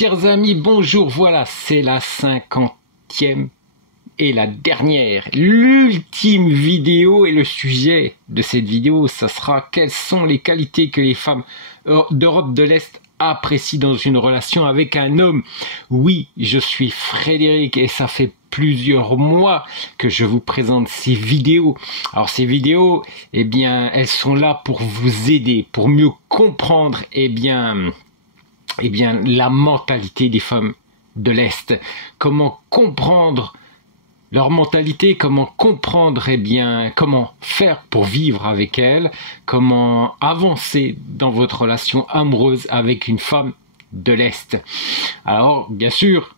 Chers amis, bonjour, voilà, c'est la 50e et la dernière, l'ultime vidéo, et le sujet de cette vidéo, ça sera quelles sont les qualités que les femmes d'Europe de l'Est apprécient dans une relation avec un homme. Oui, je suis Frédéric et ça fait plusieurs mois que je vous présente ces vidéos. Alors ces vidéos, eh bien, elles sont là pour vous aider, pour mieux comprendre, eh bien, la mentalité des femmes de l'Est. Comment comprendre leur mentalité, comment comprendre, eh bien, comment faire pour vivre avec elles, comment avancer dans votre relation amoureuse avec une femme de l'Est. Alors, bien sûr,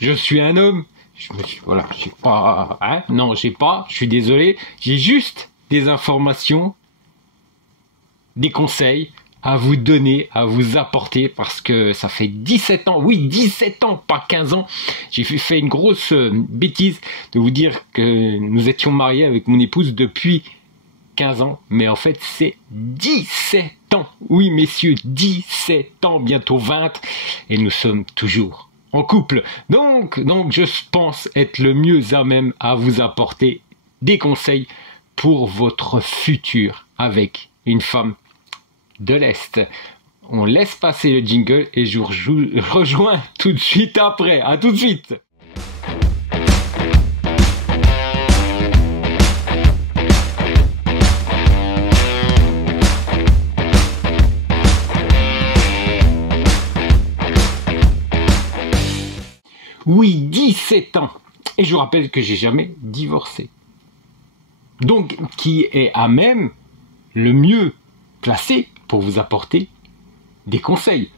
je suis un homme, je suis désolé, j'ai juste des informations, des conseils à vous donner, à vous apporter, parce que ça fait 17 ans, oui 17 ans, pas 15 ans, j'ai fait une grosse bêtise de vous dire que nous étions mariés avec mon épouse depuis 15 ans, mais en fait c'est 17 ans, oui messieurs, 17 ans, bientôt 20, et nous sommes toujours en couple, donc je pense être le mieux à même à vous apporter des conseils pour votre futur avec une femme de l'Est. On laisse passer le jingle et je vous rejoins tout de suite après. À tout de suite. Oui, 17 ans. Et je vous rappelle que j'ai jamais divorcé. Donc, qui est à même le mieux placé pour vous apporter des conseils?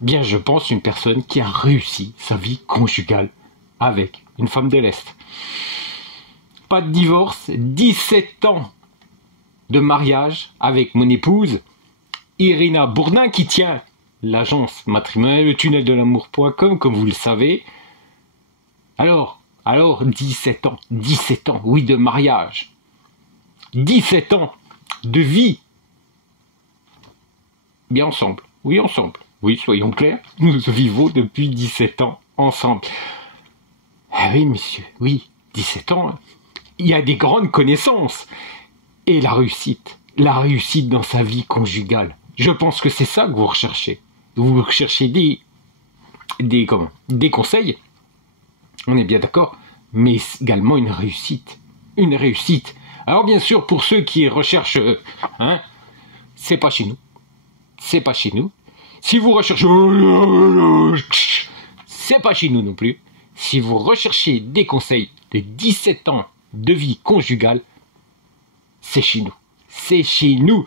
Bien, je pense une personne qui a réussi sa vie conjugale avec une femme de l'Est. Pas de divorce, 17 ans de mariage avec mon épouse, Irina Bourdin, qui tient l'agence matrimoniale, le tunnel de l'amour.com, comme vous le savez. Alors, 17 ans, oui, de mariage, 17 ans de vie. Bien ensemble, oui, soyons clairs, nous vivons depuis 17 ans ensemble. Ah oui, monsieur, oui, 17 ans, il y a des grandes connaissances. Et la réussite dans sa vie conjugale. Je pense que c'est ça que vous recherchez. Vous recherchez des conseils, on est bien d'accord, mais également une réussite. Alors bien sûr, pour ceux qui recherchent, c'est pas chez nous. Si vous recherchez, c'est pas chez nous non plus. Si vous recherchez des conseils de 17 ans de vie conjugale, c'est chez nous.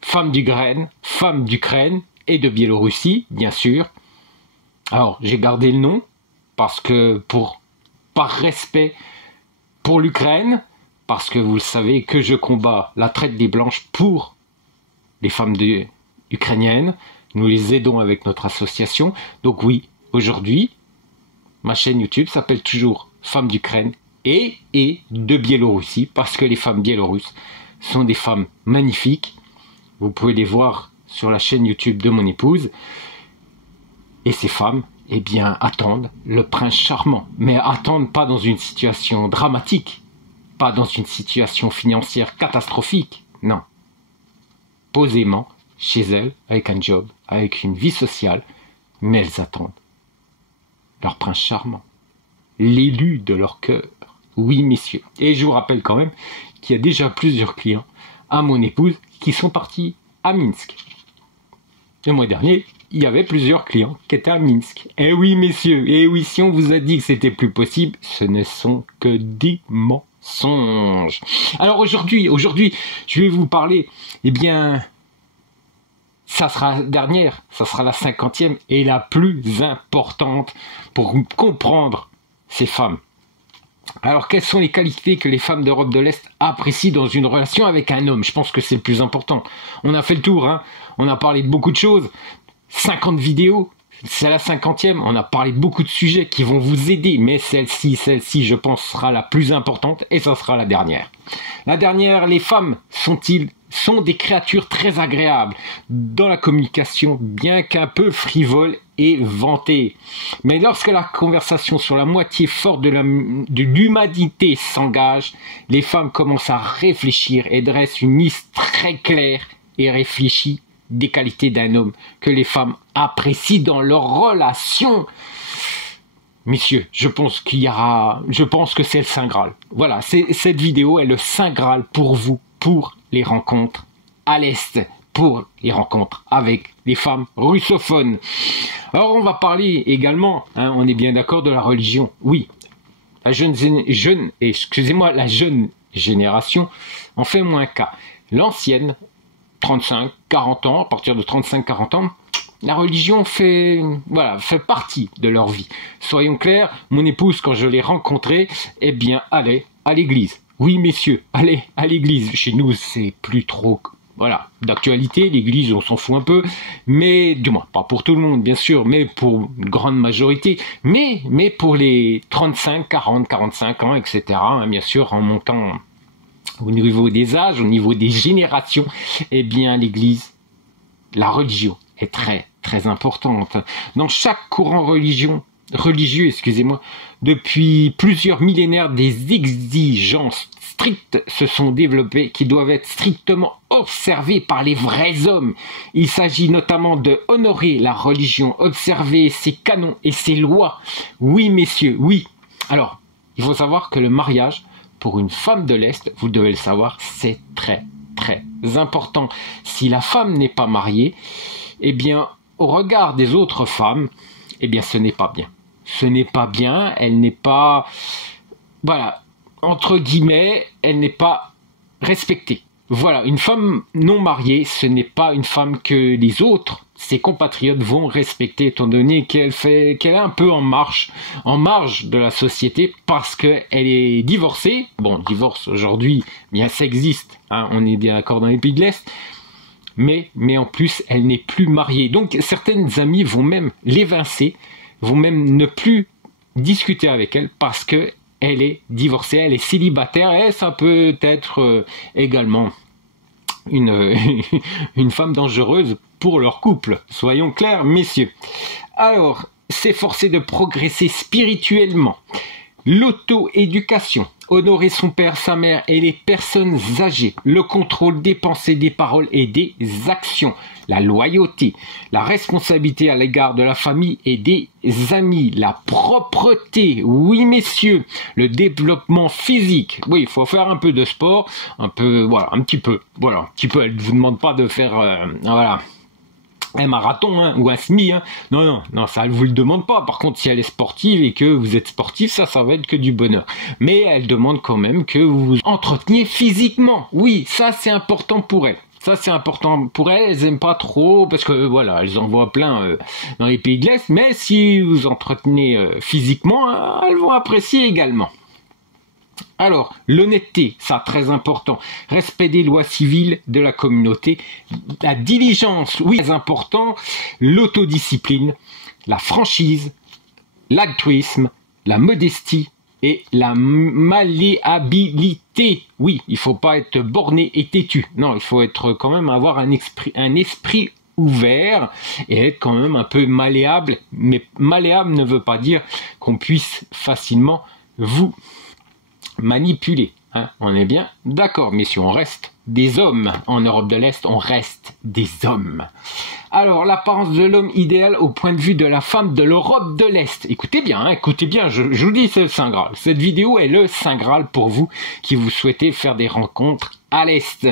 Femmes d'Ukraine et de Biélorussie, bien sûr. Alors, j'ai gardé le nom parce que par respect pour l'Ukraine, parce que vous le savez que je combats la traite des blanches pour les femmes ukrainiennes. Nous les aidons avec notre association. Donc oui, aujourd'hui, ma chaîne YouTube s'appelle toujours Femmes d'Ukraine et de Biélorussie, parce que les femmes biélorusses sont des femmes magnifiques. Vous pouvez les voir sur la chaîne YouTube de mon épouse. Et ces femmes, eh bien, attendent le prince charmant. Mais attendent pas dans une situation dramatique, pas dans une situation financière catastrophique, non. Posément, chez elles, avec un job, avec une vie sociale, mais elles attendent leur prince charmant, l'élu de leur cœur. Oui, messieurs. Et je vous rappelle quand même qu'il y a déjà plusieurs clients à mon épouse qui sont partis à Minsk. Le mois dernier, il y avait plusieurs clients qui étaient à Minsk. Eh oui, messieurs, eh oui, si on vous a dit que c'était plus possible, ce ne sont que des mensonges. Alors aujourd'hui, je vais vous parler, eh bien, ça sera la dernière, ça sera la 50e et la plus importante pour comprendre ces femmes. Alors, quelles sont les qualités que les femmes d'Europe de l'Est apprécient dans une relation avec un homme? Je pense que c'est le plus important. On a fait le tour, on a parlé de beaucoup de choses. 50 vidéos, c'est la 50e. On a parlé de beaucoup de sujets qui vont vous aider, mais celle-ci, je pense, sera la plus importante et ça sera la dernière. La dernière, les femmes sont des créatures très agréables dans la communication, bien qu'un peu frivoles et vanter. Mais lorsque la conversation sur la moitié forte de l'humanité s'engage, les femmes commencent à réfléchir et dressent une liste très claire et réfléchie des qualités d'un homme que les femmes apprécient dans leur relation. Messieurs, je pense que c'est le Saint Graal. Voilà, cette vidéo est le Saint Graal pour vous, pour les rencontres à l'Est, pour les rencontres avec les femmes russophones. Alors on va parler également, on est bien d'accord, de la religion. Oui, la jeune génération en fait moins cas. L'ancienne, 35, 40 ans, à partir de 35-40 ans, la religion fait partie de leur vie. Soyons clairs, mon épouse, quand je l'ai rencontrée, eh bien, allait à l'église. Oui, messieurs, allez à l'église. Chez nous, c'est plus trop, d'actualité. L'église, on s'en fout un peu. Mais, du moins, pas pour tout le monde, bien sûr, mais pour une grande majorité. Mais pour les 35, 40, 45 ans, etc., bien sûr, en montant au niveau des âges, au niveau des générations, eh bien, l'église, la religion est très, très importante. Dans chaque courant religieux, depuis plusieurs millénaires, des exigences strictes se sont développées qui doivent être strictement observées par les vrais hommes. Il s'agit notamment de honorer la religion, observer ses canons et ses lois. Oui, messieurs, oui. Alors, il faut savoir que le mariage, pour une femme de l'Est, vous devez le savoir, c'est très, très important. Si la femme n'est pas mariée, eh bien, au regard des autres femmes, eh bien, ce n'est pas bien. Ce n'est pas bien, elle n'est pas, entre guillemets, elle n'est pas respectée. Voilà, une femme non mariée, ce n'est pas une femme que les autres, ses compatriotes, vont respecter, étant donné qu'elle est un peu en marge de la société, parce qu'elle est divorcée. Bon, divorce aujourd'hui, bien ça existe, on est bien d'accord dans les pays de l'Est, mais en plus, elle n'est plus mariée. Donc, certaines amies vont même l'évincer, vont même ne plus discuter avec elle parce que elle est divorcée, elle est célibataire, et ça peut être également une femme dangereuse pour leur couple. Soyons clairs, messieurs. Alors, s'efforcer de progresser spirituellement, l'auto-éducation, honorer son père, sa mère et les personnes âgées, le contrôle des pensées, des paroles et des actions, la loyauté, la responsabilité à l'égard de la famille et des amis, la propreté, oui messieurs, le développement physique, oui, il faut faire un peu de sport, un petit peu, elle ne vous demande pas de faire, un marathon ou un semi, non, ça elle vous le demande pas. Par contre, si elle est sportive et que vous êtes sportif, ça va être que du bonheur. Mais elle demande quand même que vous vous entreteniez physiquement. Oui, ça c'est important pour elle. Elles aiment pas trop parce que elles en voient plein dans les pays de l'Est. Mais si vous entretenez physiquement, elles vont apprécier également. Alors, l'honnêteté, ça très important. Respect des lois civiles de la communauté. La diligence, oui, très important. L'autodiscipline, la franchise, l'altruisme, la modestie et la malléabilité. Oui, il faut pas être borné et têtu. Non, il faut être quand même avoir un esprit ouvert et être quand même un peu malléable. Mais malléable ne veut pas dire qu'on puisse facilement vous manipuler, on est bien d'accord, messieurs, on reste des hommes. En Europe de l'Est, on reste des hommes. Alors, l'apparence de l'homme idéal au point de vue de la femme de l'Europe de l'Est. Écoutez bien, je vous dis, c'est le Saint Graal. Cette vidéo est le Saint Graal pour vous qui vous souhaitez faire des rencontres à l'Est.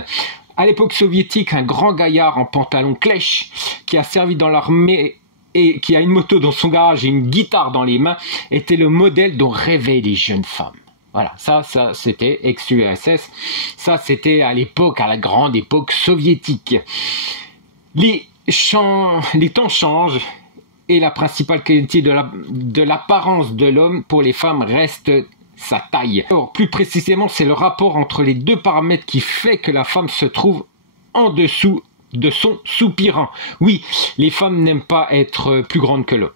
À l'époque soviétique, un grand gaillard en pantalon clèche qui a servi dans l'armée et qui a une moto dans son garage et une guitare dans les mains était le modèle dont rêvaient les jeunes femmes. Voilà, ça c'était ex-URSS, ça c'était à l'époque, à la grande époque soviétique. Les temps changent et la principale qualité de l'apparence de l'homme pour les femmes reste sa taille. Alors, plus précisément, c'est le rapport entre les deux paramètres qui fait que la femme se trouve en dessous de son soupirant. Oui, les femmes n'aiment pas être plus grandes que l'homme.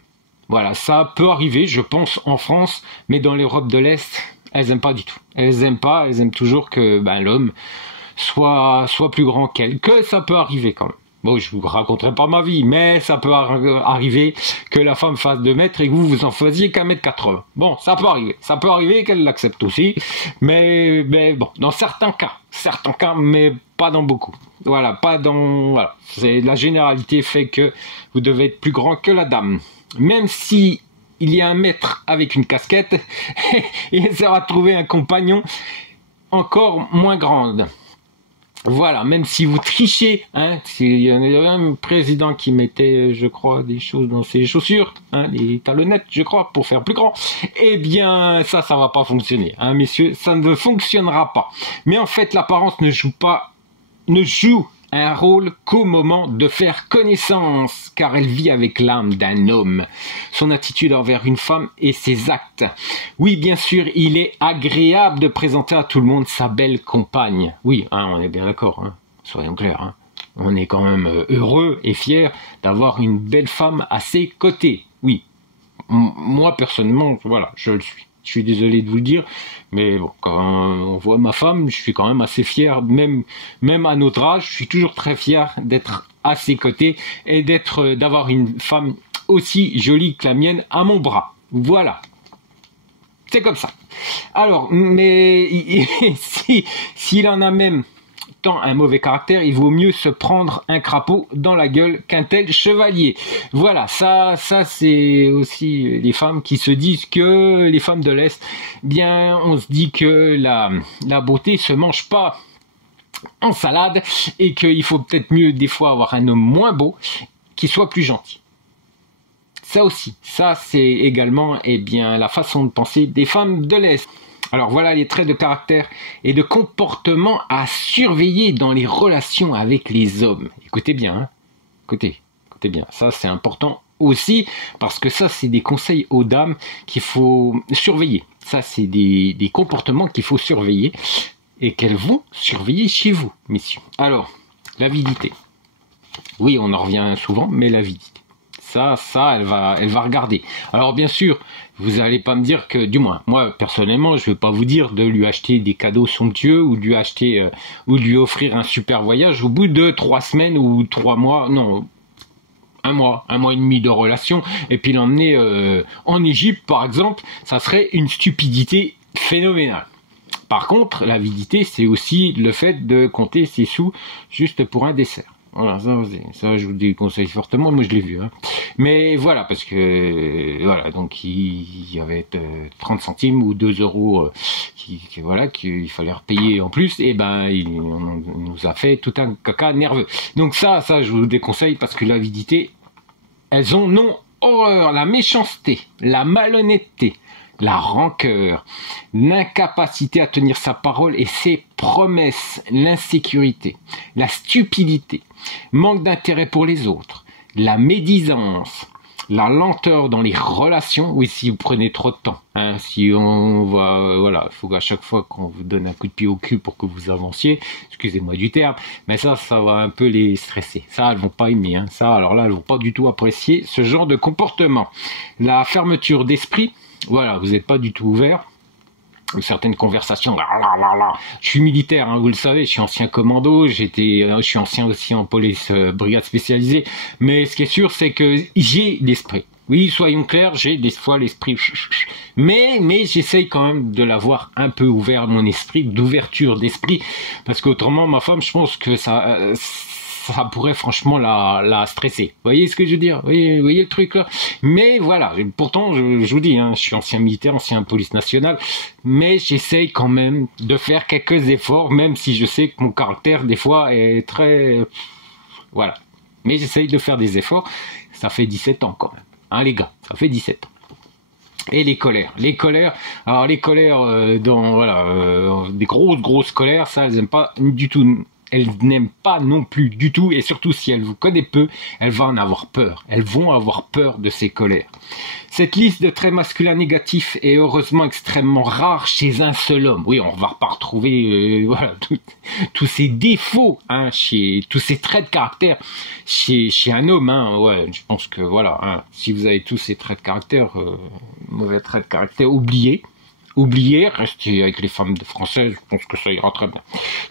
Voilà, ça peut arriver, je pense, en France, mais dans l'Europe de l'Est, elles aiment pas du tout. Elles aiment toujours que l'homme soit plus grand qu'elles. Que ça peut arriver quand même. Bon, je vous raconterai pas ma vie, mais ça peut arriver que la femme fasse 2 mètres et que vous en faisiez qu'un mètre 80. Bon, ça peut arriver. Ça peut arriver qu'elle l'accepte aussi, mais bon, dans certains cas, mais pas dans beaucoup. Voilà, pas dans, voilà. C'est la généralité fait que vous devez être plus grand que la dame. Même si il y a un maître avec une casquette, il essaiera de trouver un compagnon encore moins grande. Voilà, même si vous trichez, hein, il y avait un président qui mettait, je crois, des choses dans ses chaussures, hein, des talonnettes, je crois, pour faire plus grand. Eh bien, ça va pas fonctionner, hein, messieurs, ça ne fonctionnera pas. Mais en fait, l'apparence ne joue un rôle qu'au moment de faire connaissance, car elle vit avec l'âme d'un homme, son attitude envers une femme et ses actes. Oui, bien sûr, il est agréable de présenter à tout le monde sa belle compagne. Oui, hein, on est bien d'accord, hein, soyons clairs. Hein. On est quand même heureux et fiers d'avoir une belle femme à ses côtés. Oui, moi personnellement, voilà, je le suis. Je suis désolé de vous le dire, mais bon, quand on voit ma femme, je suis quand même assez fier, même à notre âge, je suis toujours très fier d'être à ses côtés et d'avoir une femme aussi jolie que la mienne à mon bras. Voilà. C'est comme ça. Alors, mais s'il en a même tant un mauvais caractère, il vaut mieux se prendre un crapaud dans la gueule qu'un tel chevalier. Voilà, ça c'est aussi les femmes qui se disent que les femmes de l'Est, bien on se dit que la beauté se mange pas en salade et qu'il faut peut-être mieux des fois avoir un homme moins beau qui soit plus gentil. Ça aussi, ça c'est également la façon de penser des femmes de l'Est. Alors voilà les traits de caractère et de comportement à surveiller dans les relations avec les hommes. Écoutez bien, hein. Écoutez bien, ça c'est important aussi parce que ça c'est des conseils aux dames qu'il faut surveiller. Ça c'est des comportements qu'il faut surveiller et qu'elles vont surveiller chez vous, messieurs. Alors, l'avidité. Oui, on en revient souvent, mais l'avidité. Ça, elle va regarder. Alors bien sûr, vous allez pas me dire que, du moins, moi personnellement, je vais pas vous dire de lui acheter des cadeaux somptueux ou de lui acheter ou de lui offrir un super voyage au bout de 3 semaines ou 3 mois. Non, un mois et demi de relation et puis l'emmener en Égypte, par exemple, ça serait une stupidité phénoménale. Par contre, l'avidité, c'est aussi le fait de compter ses sous juste pour un dessert. Voilà, ça je vous le déconseille fortement, moi je l'ai vu. Hein. Mais voilà, parce que voilà, donc il y avait 30 centimes ou 2 euros qu'il fallait repayer en plus, et on nous a fait tout un caca nerveux. Donc ça je vous le déconseille parce que l'avidité, elles ont horreur, la méchanceté, la malhonnêteté, la rancœur, l'incapacité à tenir sa parole et ses promesses, l'insécurité, la stupidité, manque d'intérêt pour les autres, la médisance, la lenteur dans les relations. Oui, si vous prenez trop de temps, hein, si on va, voilà, il faut qu'à chaque fois qu'on vous donne un coup de pied au cul pour que vous avanciez, excusez-moi du terme, mais ça va un peu les stresser. Ça, elles vont pas aimer, hein. Ça, alors là, elles vont pas du tout apprécier ce genre de comportement. La fermeture d'esprit. Voilà, vous n'êtes pas du tout ouvert. Certaines conversations, je suis militaire, hein, vous le savez, je suis ancien commando, je suis ancien aussi en police brigade spécialisée, mais ce qui est sûr, c'est que j'ai l'esprit. Oui, soyons clairs, j'ai des fois l'esprit, mais j'essaye quand même de l'avoir un peu ouvert, mon esprit, d'ouverture d'esprit, parce qu'autrement, ma femme, je pense que ça pourrait franchement la stresser. Vous voyez ce que je veux dire? Vous voyez le truc là? Mais voilà, pourtant, je vous dis, hein, je suis ancien militaire, ancien police nationale, mais j'essaye quand même de faire quelques efforts, même si je sais que mon caractère, des fois, est très... Voilà. Mais j'essaye de faire des efforts. Ça fait 17 ans quand même. Hein, les gars, ça fait 17 ans. Et les colères, des grosses colères, ça, elles n'aiment pas du tout. Elle n'aime pas non plus du tout, et surtout si elle vous connaît peu, elle va en avoir peur. Elles vont avoir peur de ses colères. Cette liste de traits masculins négatifs est heureusement extrêmement rare chez un seul homme. Oui, on va pas retrouver tous ces défauts, hein, tous ces traits de caractère chez un homme. Hein, ouais, je pense que voilà, hein, si vous avez tous ces traits de caractère, mauvais traits de caractère, oubliez. oubliez, restez avec les femmes françaises, je pense que ça ira très bien.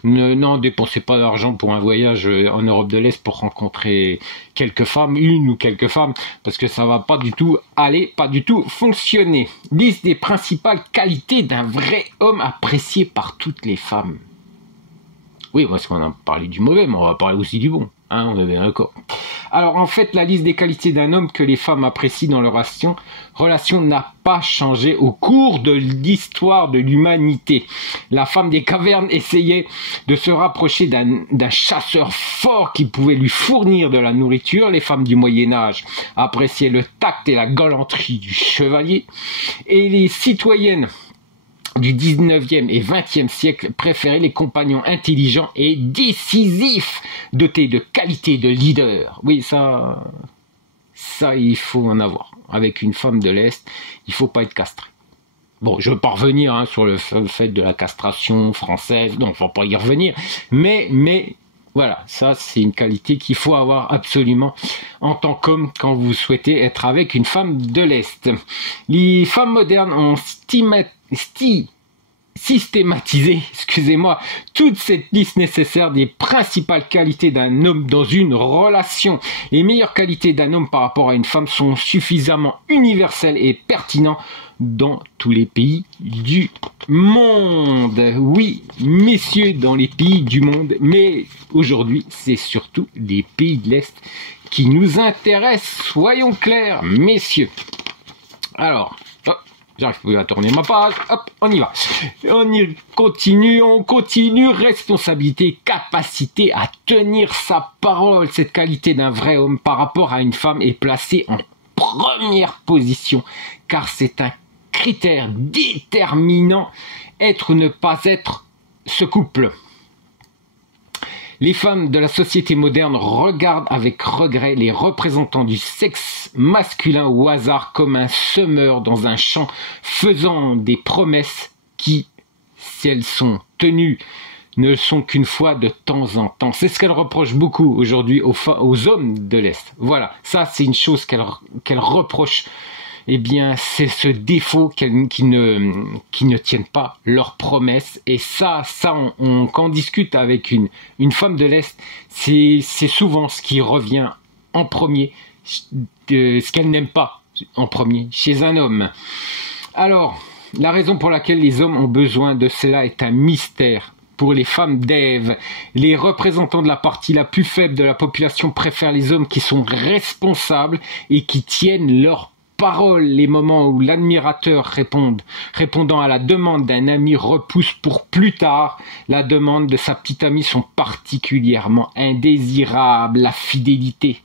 Non, dépensez pas d'argent pour un voyage en Europe de l'Est pour rencontrer quelques femmes, une ou quelques femmes, parce que ça va pas du tout aller, pas du tout fonctionner. Liste des principales qualités d'un vrai homme apprécié par toutes les femmes. Oui, parce qu'on a parlé du mauvais, mais on va parler aussi du bon. On est bien d'accord. Alors en fait, la liste des qualités d'un homme que les femmes apprécient dans leur relation n'a pas changé au cours de l'histoire de l'humanité. La femme des cavernes essayait de se rapprocher d'un chasseur fort qui pouvait lui fournir de la nourriture. Les femmes du Moyen-Âge appréciaient le tact et la galanterie du chevalier. Et les citoyennes du 19e et 20e siècle préféraient les compagnons intelligents et décisifs, dotés de qualités de leader. Oui, ça, il faut en avoir. Avec une femme de l'Est, il faut pas être castré. Bon, je veux pas revenir sur le fait de la castration française, donc faut pas y revenir, mais voilà, ça c'est une qualité qu'il faut avoir absolument en tant qu'homme quand vous souhaitez être avec une femme de l'Est. Les femmes modernes ont systématisé, toute cette liste nécessaire des principales qualités d'un homme dans une relation. Les meilleures qualités d'un homme par rapport à une femme sont suffisamment universelles et pertinentes dans tous les pays du monde. Oui, messieurs, dans les pays du monde, mais aujourd'hui, c'est surtout les pays de l'Est qui nous intéressent, soyons clairs, messieurs. Alors, j'arrive plus à tourner ma page, hop, on y va. On continue, responsabilité, capacité à tenir sa parole. Cette qualité d'un vrai homme par rapport à une femme est placée en première position, car c'est un critère déterminant, être ou ne pas être ce couple. Les femmes de la société moderne regardent avec regret les représentants du sexe masculin au hasard comme un semeur dans un champ faisant des promesses qui, si elles sont tenues, ne sont qu'une fois de temps en temps. C'est ce qu'elle reproche beaucoup aujourd'hui aux hommes de l'Est. Voilà, ça c'est une chose qu'elle reproche. Eh bien, c'est ce défaut qui ne tiennent pas leurs promesses. Et ça, quand on discute avec une femme de l'Est, c'est souvent ce qui revient en premier, ce qu'elle n'aime pas en premier chez un homme. Alors, la raison pour laquelle les hommes ont besoin de cela est un mystère. Pour les femmes d'Ève, les représentants de la partie la plus faible de la population préfèrent les hommes qui sont responsables et qui tiennent leur parole. Les moments où l'admirateur répondant à la demande d'un ami repousse pour plus tard la demande de sa petite amie sont particulièrement indésirables. La fidélité.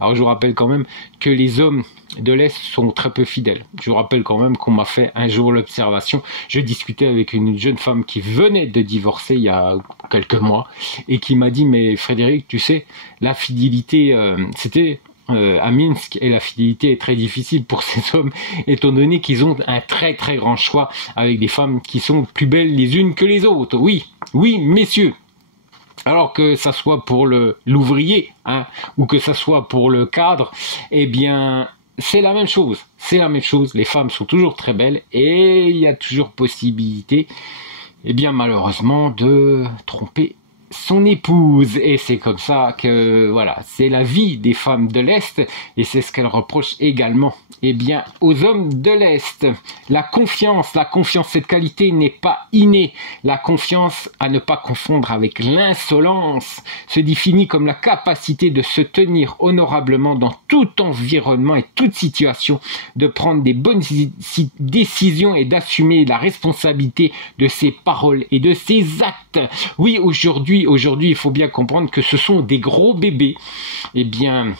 Alors je vous rappelle quand même que les hommes de l'Est sont très peu fidèles. Je vous rappelle quand même qu'on m'a fait un jour l'observation. Je discutais avec une jeune femme qui venait de divorcer il y a quelques mois et qui m'a dit « Mais Frédéric, tu sais, la fidélité, c'était... à Minsk, et la fidélité est très difficile pour ces hommes étant donné qu'ils ont un très très grand choix avec des femmes qui sont plus belles les unes que les autres. Oui, messieurs. Alors que ça soit pour l'ouvrier ou que ça soit pour le cadre, eh bien c'est la même chose. Les femmes sont toujours très belles et il y a toujours possibilité, eh bien malheureusement, de tromper son épouse. Et c'est comme ça que, voilà, c'est la vie des femmes de l'Est et c'est ce qu'elle reproche également, eh bien, aux hommes de l'Est. La confiance, cette qualité n'est pas innée. La confiance, à ne pas confondre avec l'insolence, se définit comme la capacité de se tenir honorablement dans tout environnement et toute situation, de prendre des bonnes décisions et d'assumer la responsabilité de ses paroles et de ses actes. Oui, aujourd'hui, il faut bien comprendre que ce sont des gros bébés. Eh bien,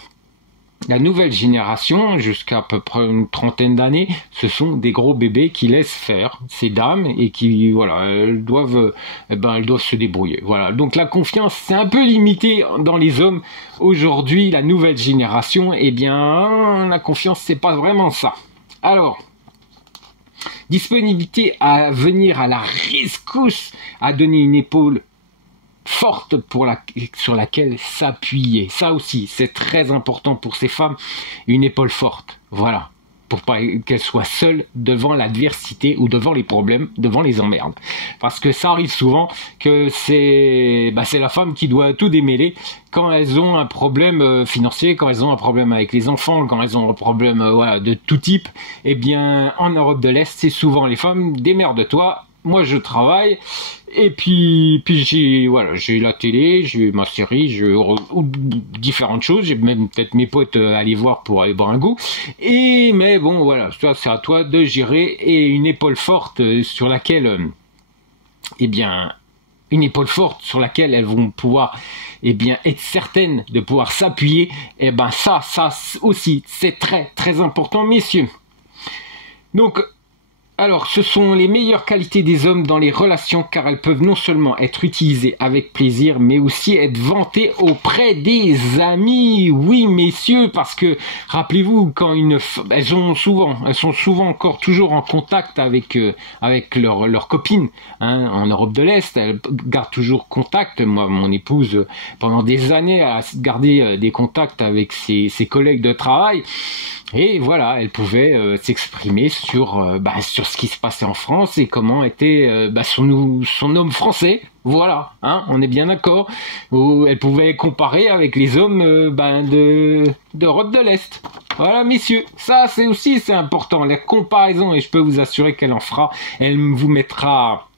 la nouvelle génération, jusqu'à peu près une trentaine d'années, ce sont des gros bébés qui laissent faire ces dames et qui, voilà, elles doivent se débrouiller. Voilà. Donc la confiance, c'est un peu limité dans les hommes. Aujourd'hui, la nouvelle génération, eh bien, la confiance, c'est pas vraiment ça. Alors, disponibilité à venir à la rescousse, à donner une épaule forte sur laquelle s'appuyer. Ça aussi, c'est très important pour ces femmes, une épaule forte. Voilà. pour pas qu'elle soit seule devant l'adversité ou devant les problèmes, devant les emmerdes. Parce que ça arrive souvent que c'est la femme qui doit tout démêler quand elles ont un problème financier, quand elles ont un problème avec les enfants, quand elles ont un problème de tout type. Eh bien, en Europe de l'Est, c'est souvent les femmes, démerde-toi, moi je travaille. Et puis j'ai la télé, j'ai ma série, ou différentes choses, j'ai même peut-être mes potes à aller voir pour aller boire un coup. Mais bon voilà, ça c'est à toi de gérer, et une épaule forte sur laquelle elles vont pouvoir être certaines de pouvoir s'appuyer. Ça aussi c'est très très important, messieurs. Donc alors, ce sont les meilleures qualités des hommes dans les relations, car elles peuvent non seulement être utilisées avec plaisir, mais aussi être vantées auprès des amis. Oui, messieurs, parce que, rappelez-vous, quand elles sont souvent encore toujours en contact avec leurs copines, hein, en Europe de l'Est, elles gardent toujours contact. Moi, mon épouse, pendant des années, a gardé des contacts avec ses collègues de travail. Et voilà, elle pouvait s'exprimer sur ce qui se passait en France et comment était son homme français. Voilà, hein, on est bien d'accord. Elle pouvait comparer avec les hommes d'Europe de l'Est. Voilà, messieurs, ça c'est important, la comparaison, et je peux vous assurer qu'elle en fera. Elle vous mettra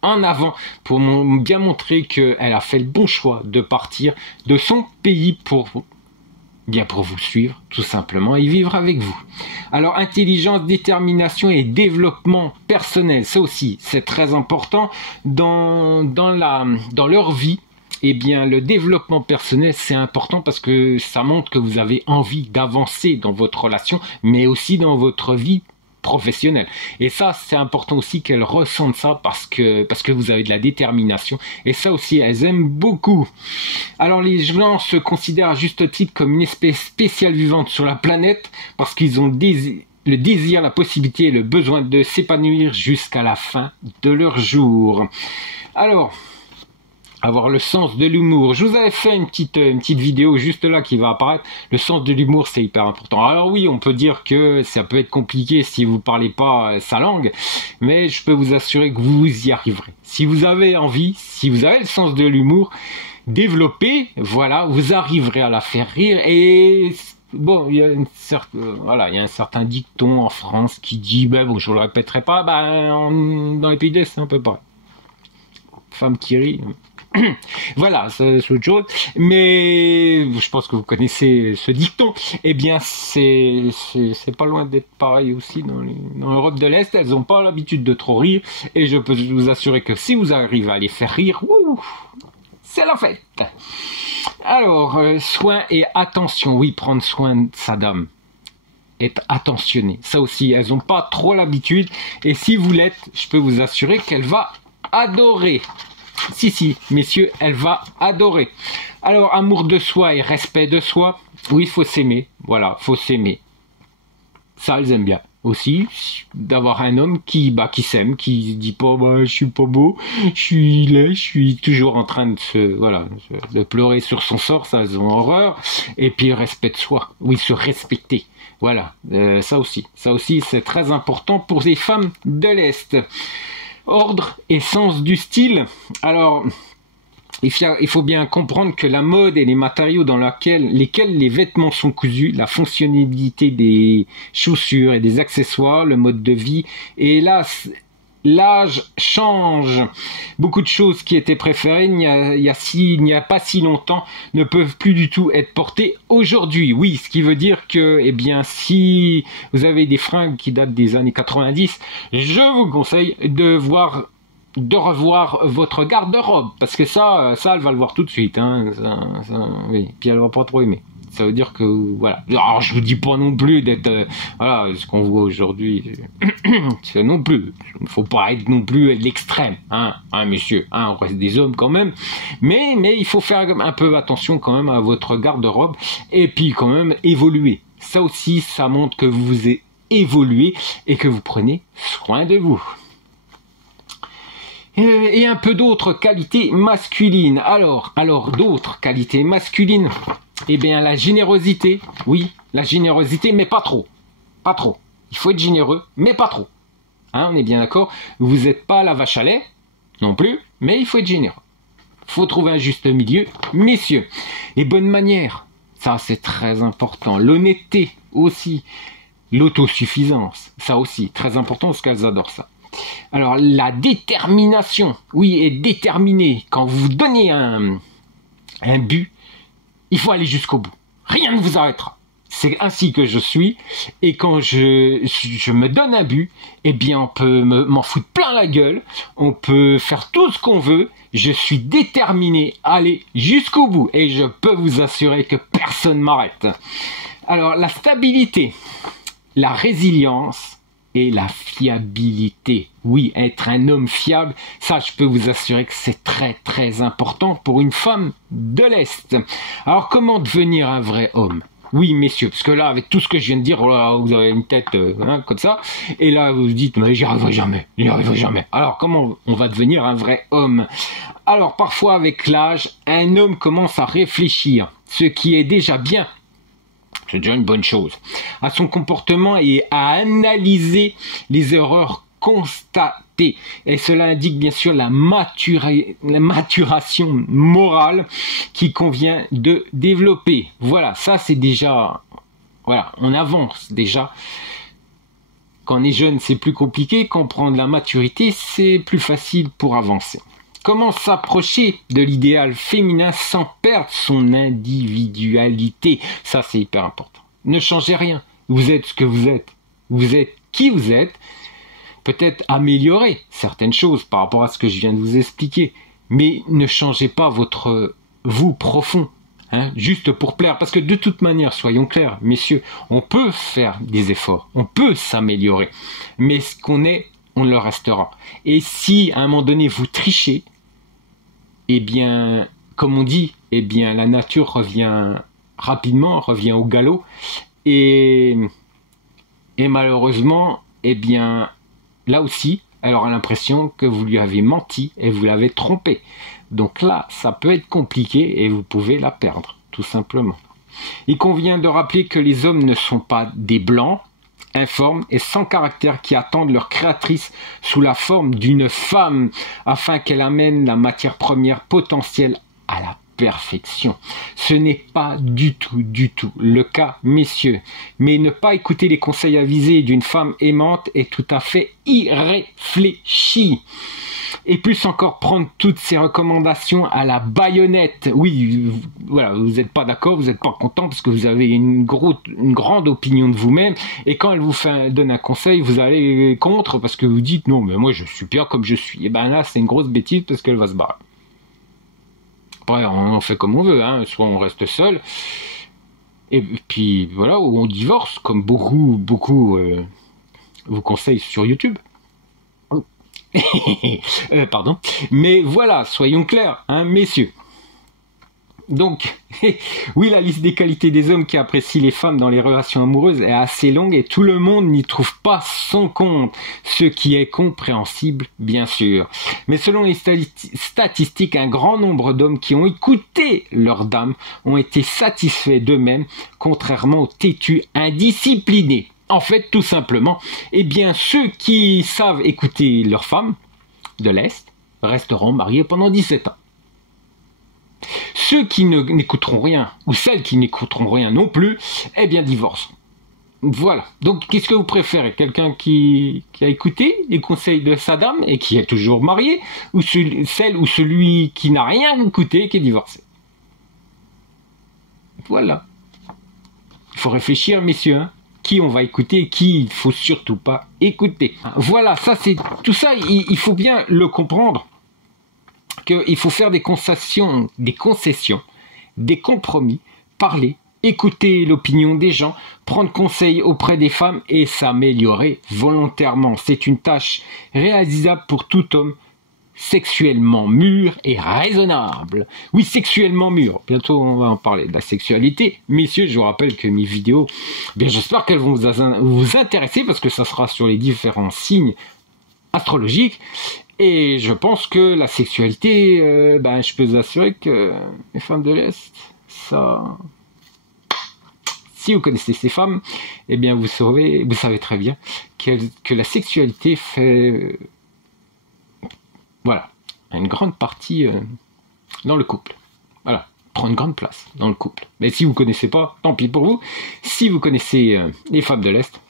en avant pour bien montrer qu'elle a fait le bon choix de partir de son pays pour vous suivre, tout simplement, et vivre avec vous. Alors, intelligence, détermination et développement personnel, ça aussi, c'est très important dans leur vie. Le développement personnel, c'est important parce que ça montre que vous avez envie d'avancer dans votre relation, mais aussi dans votre vie professionnelle. Et ça, c'est important aussi qu'elles ressentent ça parce que vous avez de la détermination. Et ça aussi, elles aiment beaucoup. Alors, les gens se considèrent à juste titre comme une espèce spéciale vivante sur la planète parce qu'ils ont le désir, la possibilité et le besoin de s'épanouir jusqu'à la fin de leur jour. Alors, avoir le sens de l'humour. Je vous avais fait une petite vidéo juste là qui va apparaître. Le sens de l'humour, c'est hyper important. Alors oui, on peut dire que ça peut être compliqué si vous parlez pas sa langue, mais je peux vous assurer que vous y arriverez. Si vous avez envie, si vous avez le sens de l'humour développé, voilà, vous arriverez à la faire rire. Et bon, il y a un certain dicton en France qui dit, je le répéterai pas, dans les pays d'Est, c'est un peu pareil. Femme qui rit. Voilà, c'est autre chose, mais je pense que vous connaissez ce dicton. C'est pas loin d'être pareil aussi dans l'Europe de l'Est. Elles n'ont pas l'habitude de trop rire, et je peux vous assurer que si vous arrivez à les faire rire, c'est la fête. Alors, soin et attention, oui, prendre soin de sa dame, être attentionné, ça aussi, elles n'ont pas trop l'habitude, et si vous l'êtes, je peux vous assurer qu'elle va adorer. Si, messieurs, elle va adorer. Alors, amour de soi et respect de soi. Oui, il faut s'aimer. Voilà, faut s'aimer. Ça, elles aiment bien. Aussi, d'avoir un homme qui s'aime, qui dit pas, je suis pas beau, je suis laid, je suis toujours en train de pleurer sur son sort, ça, elles ont horreur. Et puis, respect de soi. Oui, se respecter. Voilà, ça aussi, c'est très important pour les femmes de l'Est. Ordre et sens du style. Alors, il faut bien comprendre que la mode et les matériaux dans lesquels les vêtements sont cousus, la fonctionnalité des chaussures et des accessoires, le mode de vie, et l'âge change. Beaucoup de choses qui étaient préférées il n'y a pas si longtemps ne peuvent plus du tout être portées aujourd'hui. Oui, ce qui veut dire que, si vous avez des fringues qui datent des années 90, je vous conseille de revoir votre garde-robe, parce que ça, elle va le voir tout de suite, hein. Oui. Puis elle va pas trop aimer. Ça veut dire que, voilà. Alors, je vous dis pas non plus d'être, ce qu'on voit aujourd'hui, c'est non plus. Il ne faut pas être non plus à l'extrême, hein, messieurs, on reste des hommes quand même. Mais il faut faire un peu attention quand même à votre garde-robe, et puis quand même évoluer. Ça aussi, ça montre que vous évoluez et que vous prenez soin de vous. Et un peu d'autres qualités masculines. Alors, d'autres qualités masculines. La générosité. Oui, la générosité, mais pas trop. pas trop. Il faut être généreux, mais pas trop. Hein, on est bien d'accord. Vous n'êtes pas la vache à lait, non plus, mais il faut être généreux. Il faut trouver un juste milieu, messieurs. Les bonnes manières, ça c'est très important. L'honnêteté aussi. L'autosuffisance, ça aussi, très important parce qu'elles adorent ça. Alors, la détermination, oui, être déterminé. Quand vous donnez un but, il faut aller jusqu'au bout. Rien ne vous arrêtera. C'est ainsi que je suis. Et quand je me donne un but, eh bien, on peut m'en foutre plein la gueule. On peut faire tout ce qu'on veut. Je suis déterminé à aller jusqu'au bout. Et je peux vous assurer que personne ne m'arrête. Alors, la stabilité, la résilience et la fiabilité. Oui, être un homme fiable, ça je peux vous assurer que c'est très très important pour une femme de l'Est. Alors comment devenir un vrai homme? Oui messieurs, parce que là avec tout ce que je viens de dire, oh là, vous avez une tête comme ça, et là vous vous dites mais j'y arriverai jamais, j'y arriverai jamais. Alors comment on va devenir un vrai homme? Alors parfois avec l'âge, un homme commence à réfléchir, ce qui est déjà bien. C'est déjà une bonne chose. À son comportement et à analyser les erreurs constatées. Et cela indique bien sûr la maturation morale qui convient de développer. Voilà, ça c'est déjà... Voilà, on avance déjà. Quand on est jeune, c'est plus compliqué. Quand on prend de la maturité, c'est plus facile pour avancer. Comment s'approcher de l'idéal féminin sans perdre son individualité? Ça, c'est hyper important. Ne changez rien. Vous êtes ce que vous êtes. Vous êtes qui vous êtes. Peut-être améliorer certaines choses par rapport à ce que je viens de vous expliquer. Mais ne changez pas votre vous profond. Hein, juste pour plaire. Parce que de toute manière, soyons clairs, messieurs, on peut faire des efforts. On peut s'améliorer. Mais ce qu'on est, on le restera. Et si à un moment donné vous trichez, eh bien, comme on dit, eh bien, la nature revient rapidement, revient au galop. Et malheureusement, eh bien, là aussi, elle aura l'impression que vous lui avez menti et vous l'avez trompé. Donc là, ça peut être compliqué et vous pouvez la perdre, tout simplement. Il convient de rappeler que les hommes ne sont pas des blancs, informes et sans caractère qui attendent leur créatrice sous la forme d'une femme afin qu'elle amène la matière première potentielle à la perfection. Ce n'est pas du tout le cas, messieurs. Mais ne pas écouter les conseils avisés d'une femme aimante est tout à fait irréfléchi. Et plus encore prendre toutes ces recommandations à la baïonnette. Oui, voilà, vous n'êtes pas d'accord, vous n'êtes pas content parce que vous avez une grande opinion de vous-même. Et quand elle vous donne un conseil, vous allez contre parce que vous dites non, mais moi je suis bien comme je suis. Et ben là, c'est une grosse bêtise parce qu'elle va se barrer. Après, on en fait comme on veut, hein. Soit on reste seul, et puis voilà, ou on divorce, comme beaucoup vous conseillent sur YouTube. Pardon. Mais voilà, soyons clairs, hein, messieurs. Donc, oui, la liste des qualités des hommes qui apprécient les femmes dans les relations amoureuses est assez longue et tout le monde n'y trouve pas son compte, ce qui est compréhensible, bien sûr. Mais selon les statistiques, un grand nombre d'hommes qui ont écouté leur dame ont été satisfaits d'eux-mêmes, contrairement aux têtus indisciplinés. En fait, tout simplement, eh bien, ceux qui savent écouter leur femme de l'Est resteront mariés pendant 17 ans. Ceux qui n'écouteront rien, ou celles qui n'écouteront rien non plus, eh bien, divorceront. Voilà. Donc, qu'est-ce que vous préférez? Quelqu'un qui a écouté les conseils de sa dame et qui est toujours marié, ou celle ou celui qui n'a rien écouté et qui est divorcé? Voilà. Il faut réfléchir, messieurs, hein. Qui on va écouter et qui il faut surtout pas écouter. Voilà, ça c'est tout ça, il faut bien le comprendre, qu'il faut faire des concessions, des compromis, parler, écouter l'opinion des gens, prendre conseil auprès des femmes et s'améliorer volontairement. C'est une tâche réalisable pour tout homme sexuellement mûr et raisonnable. Oui, sexuellement mûr. Bientôt, on va en parler de la sexualité. Messieurs, je vous rappelle que mes vidéos, bien, j'espère qu'elles vont vous intéresser parce que ça sera sur les différents signes astrologiques. Et je pense que la sexualité, je peux vous assurer que les femmes de l'Est, ça Si vous connaissez ces femmes, eh bien vous savez très bien que la sexualité fait, voilà, une grande partie dans le couple. Voilà, prend une grande place dans le couple. Mais si vous connaissez pas, tant pis pour vous. Si vous connaissez les femmes de l'Est,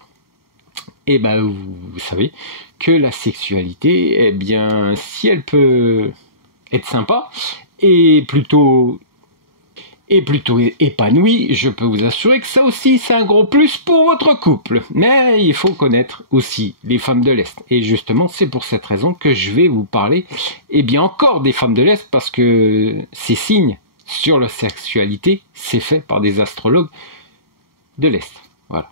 eh ben vous savez que la sexualité, eh bien, si elle peut être sympa et plutôt épanoui, je peux vous assurer que ça aussi c'est un gros plus pour votre couple. Mais il faut connaître aussi les femmes de l'Est. Et justement, c'est pour cette raison que je vais vous parler, eh bien encore des femmes de l'Est, parce que ces signes sur la sexualité, c'est fait par des astrologues de l'Est. Voilà.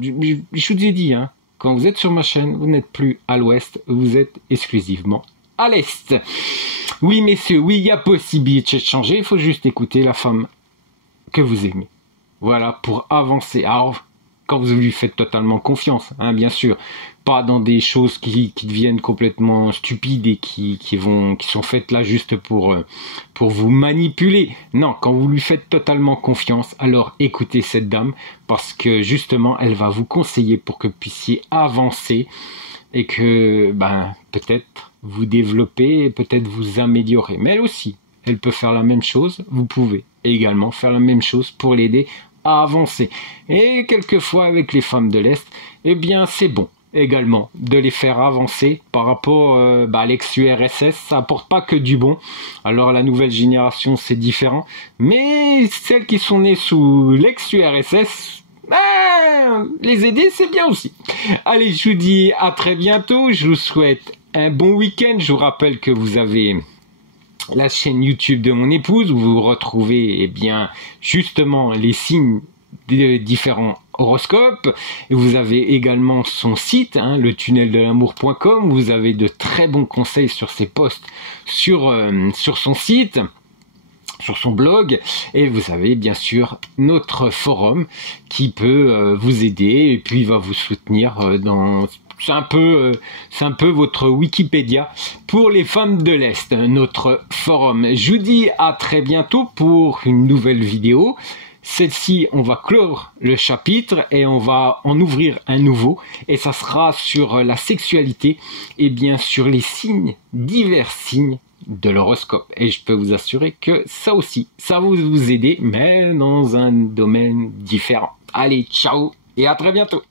Je vous ai dit, hein, quand vous êtes sur ma chaîne, vous n'êtes plus à l'Ouest, vous êtes exclusivement à l'Est. Oui, messieurs, oui, il y a possibilité de changer, il faut juste écouter la femme que vous aimez. Voilà, pour avancer. Alors, quand vous lui faites totalement confiance, hein, bien sûr, pas dans des choses qui deviennent complètement stupides et qui sont faites là juste pour vous manipuler. Non, quand vous lui faites totalement confiance, alors écoutez cette dame, parce que justement, elle va vous conseiller pour que vous puissiez avancer et que, peut-être vous développer, peut-être vous améliorer. Mais elle aussi, elle peut faire la même chose. Vous pouvez également faire la même chose pour l'aider à avancer. Et quelquefois, avec les femmes de l'Est, eh bien, c'est bon également de les faire avancer par rapport à l'ex-URSS. Ça apporte pas que du bon. Alors, la nouvelle génération, c'est différent. Mais celles qui sont nées sous l'ex-URSS, les aider, c'est bien aussi. Allez, je vous dis à très bientôt. Je vous souhaite un bon week-end. Je vous rappelle que vous avez la chaîne YouTube de mon épouse où vous retrouvez, eh bien, justement les signes des différents horoscopes. Et vous avez également son site, hein, letunneldel'amour.com. Vous avez de très bons conseils sur ses posts sur son site, sur son blog, et vous avez bien sûr notre forum qui peut vous aider et puis va vous soutenir dans... C'est un peu votre Wikipédia pour les femmes de l'Est, notre forum. Je vous dis à très bientôt pour une nouvelle vidéo. Celle-ci, on va clore le chapitre et on va en ouvrir un nouveau. Et ça sera sur la sexualité et bien sur les signes, divers signes de l'horoscope. Et je peux vous assurer que ça aussi, ça va vous aider, mais dans un domaine différent. Allez, ciao et à très bientôt.